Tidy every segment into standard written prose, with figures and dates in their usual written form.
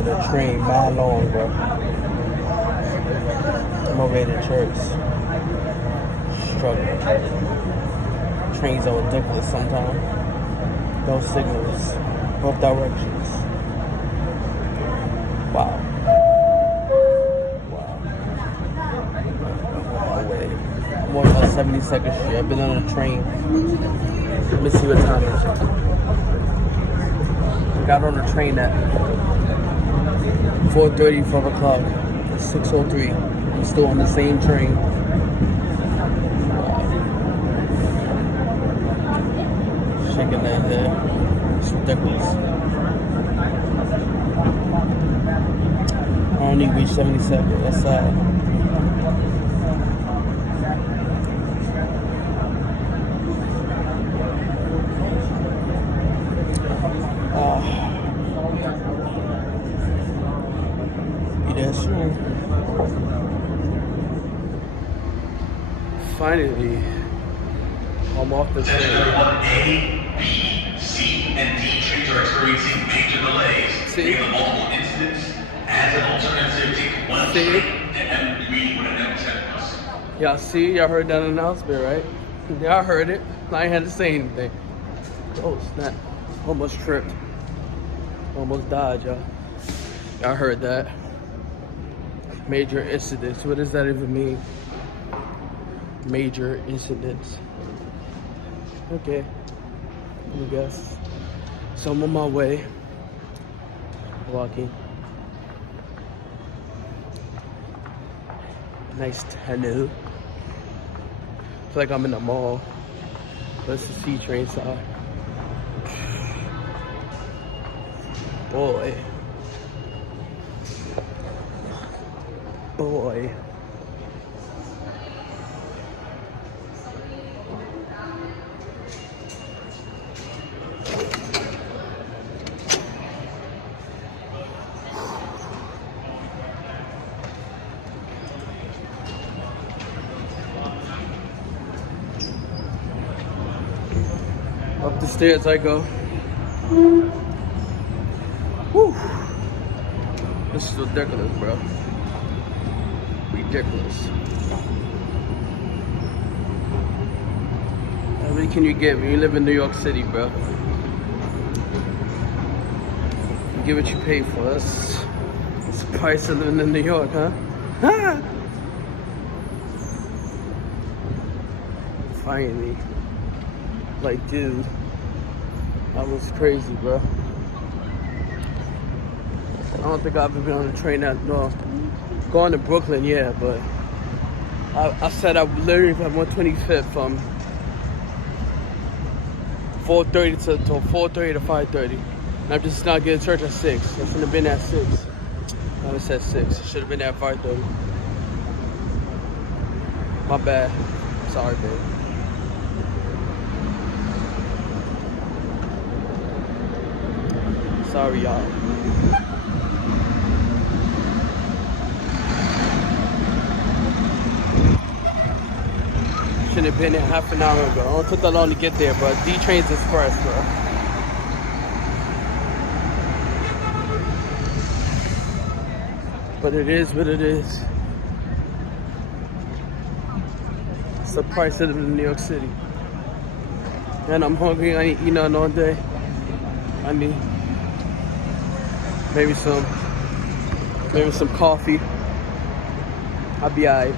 on the train, mad long, bro. I'm over here to church. Struggling. Trains are ridiculous sometimes. Those signals, both directions. Wow. I'm on 72nd Street. I've been on a train. Let me see what time it is. I got on the train at 4:30, 5 o'clock. It's 6:03. I'm still on the same train. Shaking that head. It's ridiculous. I only reached 72nd. That's sad. Finally, I'm off the train. A, B, C, and D trains are experiencing major delays. See? The multiple incidents as an alternative take one train and agree with an M10 bus. Y'all see? Y'all heard that announcement, right? Y'all heard it. I ain't had to say anything. Oh, snap. Almost tripped. Almost died, y'all. Y'all heard that. Major incidents. What does that even mean? Major incidents. Okay. I guess. So I'm on my way. Walking. Nice tenue. Feel like I'm in the mall. That's the C train side. Boy. Boy. Up the stairs I go. Whew. This is ridiculous, bro. Ridiculous. How many can you get when you live in New York City, bro? You get what you pay for. That's the price of living in New York, huh? Finally. Like, dude, that was crazy, bro. I don't think I've ever been on a train that long. Going to Brooklyn, yeah, but I said I literally at 125th from 4:30 to 4:30 to 5:30. And I'm just not getting to church at 6. I shouldn't have been at 6. I said 6. I should have been at 5:30. My bad. Sorry, babe. Sorry, y'all. Should have been there half an hour ago. It took that long to get there, but D train's express, bro. But it is what it is. It's the price of living in New York City. And I'm hungry. I ain't eating nothing all day. I mean, maybe some coffee. I'll be alright.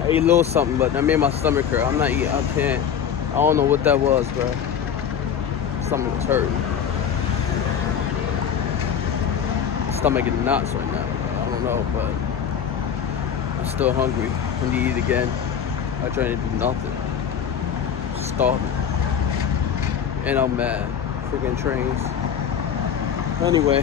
I ate a little something, but that made my stomach hurt. I'm not eating. I can't. I don't know what that was, bro. Something was hurting. My stomach getting knots right now. I don't know, but I'm still hungry. I need to eat again. I'm trying to do nothing. Starving. And I'm mad. Freaking trains. Anyway.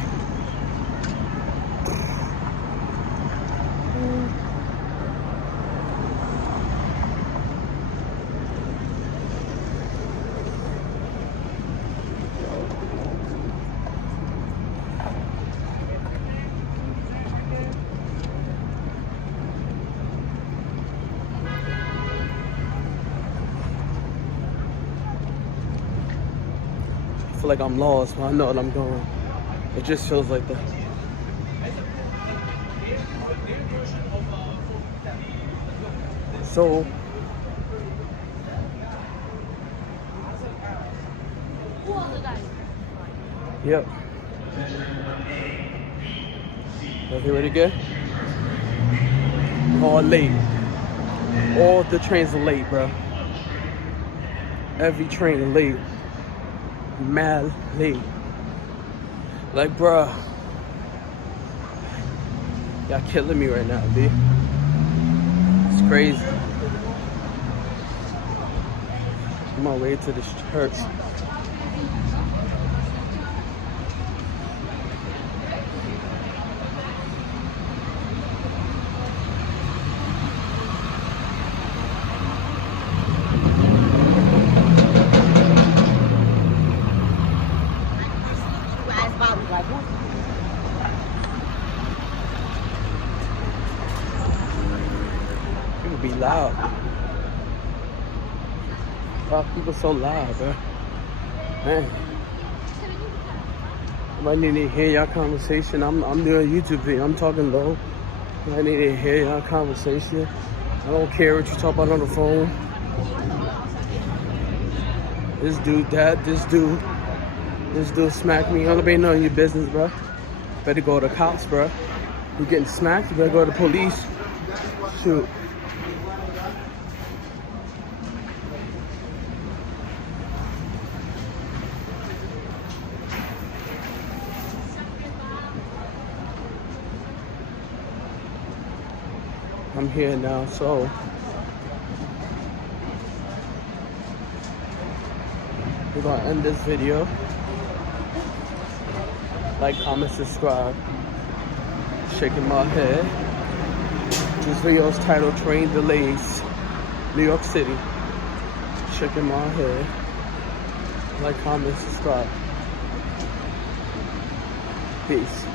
feel like I'm lost, but I know that I'm going. It just feels like that. So, yep. Okay, ready to go? All late. All the trains are late, bro. Every train is late. Mad late. Like, bro. Y'all killing me right now, B. It's crazy. I'm on my way to this church. People be loud. Wow, people so loud, bro. Man. I might need to hear y'all conversation. I'm doing a YouTube video. I'm talking low. I need to hear y'all conversation. I don't care what you talk about on the phone. This dude, this dude smacked me. Ain't none of your business, bro. Better go to the cops, bro. You getting smacked, you better go to the police. Shoot. I'm here now, so we're gonna end this video. Like, comment, subscribe. Shaking my head. This video is titled Train Delays, New York City. Shaking my head. Like, comment, subscribe. Peace.